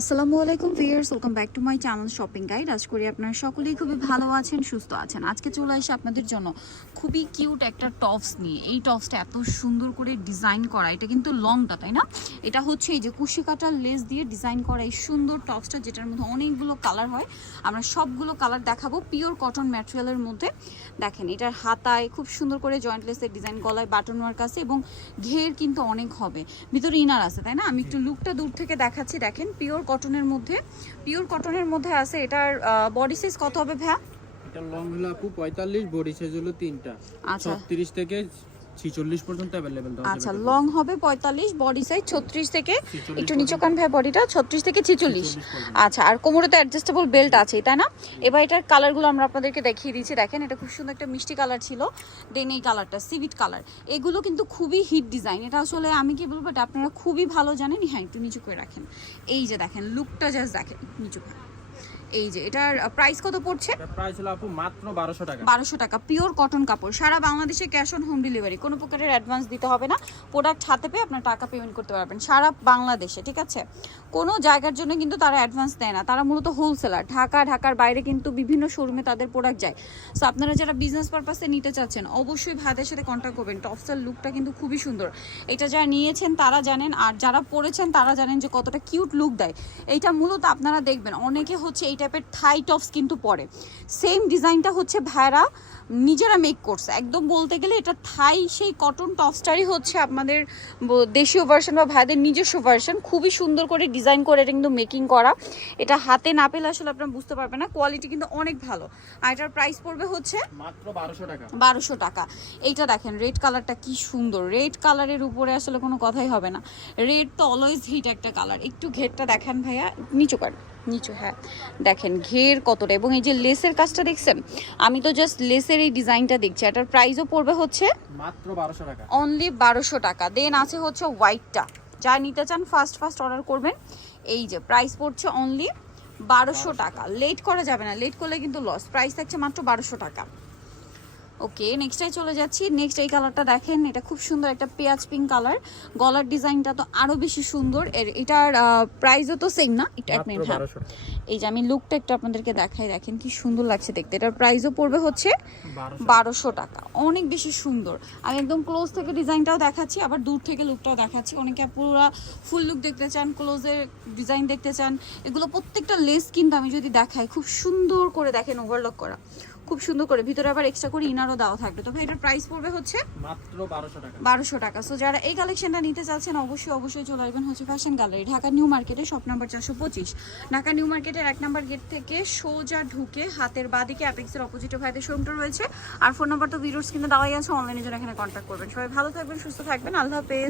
আসসালামু আলাইকুম viewers welcome back to my channel shopping guide. আজ করি আপনারা সকলেই খুবই ভালো আছেন, সুস্থ আছেন। আজকে চলে আসে আপনাদের জন্য খুবই কিউট একটা টপস নিয়ে। এই টপসটা এত সুন্দর করে ডিজাইন করা, এটা কিন্তু লংটা, তাই না? এটা হচ্ছে এই যে কুশি কাটার লেস দিয়ে ডিজাইন করা এই সুন্দর টপসটা, যেটার মধ্যে অনেকগুলো কালার হয়। আমরা সবগুলো কালার দেখাবো পিওর কটন ম্যাটেরিয়ালের মধ্যে। দেখেন, এটার হাতায় খুব সুন্দর করে জয়েন্ট লেসের ডিজাইন, গলায় বাটন ওয়ার্ক আছে এবং ঘের কিন্তু অনেক হবে। ভিতরে ইনার আছে, তাই না? আমি একটু লুকটা দূর থেকে দেখাচ্ছি। দেখেন, পিওর কটনের মধ্যে পিওর কটনের মধ্যে আছে এটার বডি সাইজ কত হবে ভ্যা এটা লং হলো আপু পঁয়তাল্লিশ বডি সাইজ হলো তিনটা। আচ্ছা। ছত্রিশ থেকে ছিচল্লিশ পর্যন্ত অ্যাভেলেবেল আচ্ছা লং হবে পঁয়তাল্লিশ বডি সাইজ ছত্রিশ থেকে একটু নিচু কান ভাই বডিটা ছত্রিশ থেকে ছেচল্লিশ। আচ্ছা আর কোমরে তো অ্যাডজাস্টেবল বেল্ট আছে তাই না? এবার এটার কালারগুলো আমরা আপনাদেরকে দেখিয়ে দিচ্ছি। দেখেন এটা খুব সুন্দর একটা মিষ্টি কালার ছিল দেন এই কালারটা সিভিট কালার এগুলো কিন্তু খুবই হিট ডিজাইন এটা আসলে আমি কি বলব এটা আপনারা খুবই ভালো জানেন। হ্যাঁ একটু নিচু করে রাখেন। এই যে দেখেন লুকটা জাস্ট দেখেন নিচু করে। এই যে এটার প্রাইস কত পড়ছে? প্রাইস হলো আপু মাত্র বারোশো টাকা। বারোশো টাকা পিওর কটন কাপড়। সারা বাংলাদেশে ক্যাশ অন হোম ডেলিভারি কোনো প্রকারের অ্যাডভান্স দিতে হবে না। প্রোডাক্ট হাতে পেয়ে আপনার টাকা পেমেন্ট করতে পারবেন সারা বাংলাদেশে ঠিক আছে? কোনো জায়গার জন্য কিন্তু তারা অ্যাডভান্স দেয় না। তারা মূলত হোলসেলার ঢাকা ঢাকার বাইরে কিন্তু বিভিন্ন শোরুমে তাদের প্রোডাক্ট যায়। সো আপনারা যারা বিজনেস পারপাসে নিতে চাচ্ছেন অবশ্যই ভাইদের সাথে কন্ট্যাক্ট করবেন। টপসের লুকটা কিন্তু খুবই সুন্দর। এটা যারা নিয়েছেন তারা জানেন। আর যারা পরেছেন তারা জানেন যে কতটা কিউট লুক দেয়। এইটা মূলত আপনারা দেখবেন। অনেকে হচ্ছে এই টাইপের থাই টপস কিন্তু পরে। সেম ডিজাইনটা হচ্ছে ভাইরা নিজেরা মেক করছে। একদম বলতে গেলে এটা থাই সেই কটন টপসটারই হচ্ছে আপনাদের দেশীয় ভার্সন বা ভাইদের নিজস্ব ভার্সন খুবই সুন্দর করে ডিজাইন করে এটা কিন্তু মেকিং করা। এটা হাতে না পেলে আসলে আপনারা বুঝতে পারবেন না। কোয়ালিটি কিন্তু অনেক ভালো। আর এটার প্রাইস পড়বে হচ্ছে মাত্র বারোশো টাকা। বারোশো টাকা। এইটা দেখেন রেড কালারটা কি সুন্দর। রেড কালারের উপরে আসলে কোনো কথাই হবে না। রেড তো অলওয়েজ হিট একটা কালার একটু ঘেরটা দেখেন ভাইয়া। নিচু কার নিচু হ্যাঁ। দেখেন ঘের কতটা। এবং এই যে লেসের কাজটা দেখছেন? আমি তো জাস্ট লেসের এই ডিজাইনটা দেখছি। এটার প্রাইসও পড়বে হচ্ছে মাত্র বারোশো টাকা। অনলি বারোশো টাকা। দেন আছে হচ্ছে হোয়াইটটা যা নিতে চান ফার্স্ট ফার্স্ট অর্ডার করবেন। এই যে প্রাইস পড়ছে অনলি বারোশো টাকা। লেট করা যাবে না। লেট করলে কিন্তু লস প্রাইস থাকছে মাত্র বারোশো টাকা। ওকে নেক্সটাই চলে যাচ্ছি। নেক্সট এই কালারটা দেখেন। এটা খুব সুন্দর একটা পেঁয়াজ পিঙ্ক কালার গলার ডিজাইনটা তো আরও বেশি সুন্দর। এর এটার প্রাইসও তো সেম না। এটা এক মিনিট হ্যাঁ। এই যে আমি লুকটা একটু আপনাদেরকে দেখাই দেখেন কি সুন্দর লাগছে দেখতে। এটার প্রাইসও পড়বে হচ্ছে বারোশো টাকা। অনেক বেশি সুন্দর। আমি একদম ক্লোজ থেকে ডিজাইনটাও দেখাচ্ছি আবার দূর থেকে লুকটাও দেখাচ্ছি। অনেকে পুরো ফুল লুক দেখতে চান ক্লোজের ডিজাইন দেখতে চান। এগুলো প্রত্যেকটা লেস কিন্তু আমি যদি দেখাই খুব সুন্দর করে দেখেন ওভারলক করা। খুব সুন্দর করে। ভিতরে আবার এক্সট্রা করে ইনারও দেওয়া থাকবে। তবে এটার প্রাইস পড়বে হচ্ছে মাত্র বারোশো টাকা। বারোশো টাকা। সো যারা এই কালেকশনটা নিতে চাচ্ছেন অবশ্যই অবশ্যই চলে আসবেন হচ্ছে ফ্যাশন গ্যালারি ঢাকা নিউ মার্কেটে শপ নাম্বার চারশো পঁচিশ। ঢাকা নিউ মার্কেটের এক নাম্বার গেট থেকে সোজা ঢুকে হাতের বাদিকে অ্যাপেক্সের অপোজিটে ভাইদের শোরুমটা রয়েছে। আর ফোন নাম্বার তো ভিডিওস কিন্তু দেওয়াই আছে অনলাইনের জন্য এখানে কন্ট্যাক্ট করবেন। সবাই ভালো থাকবেন, সুস্থ থাকবেন, আল্লাহ হাফেজ।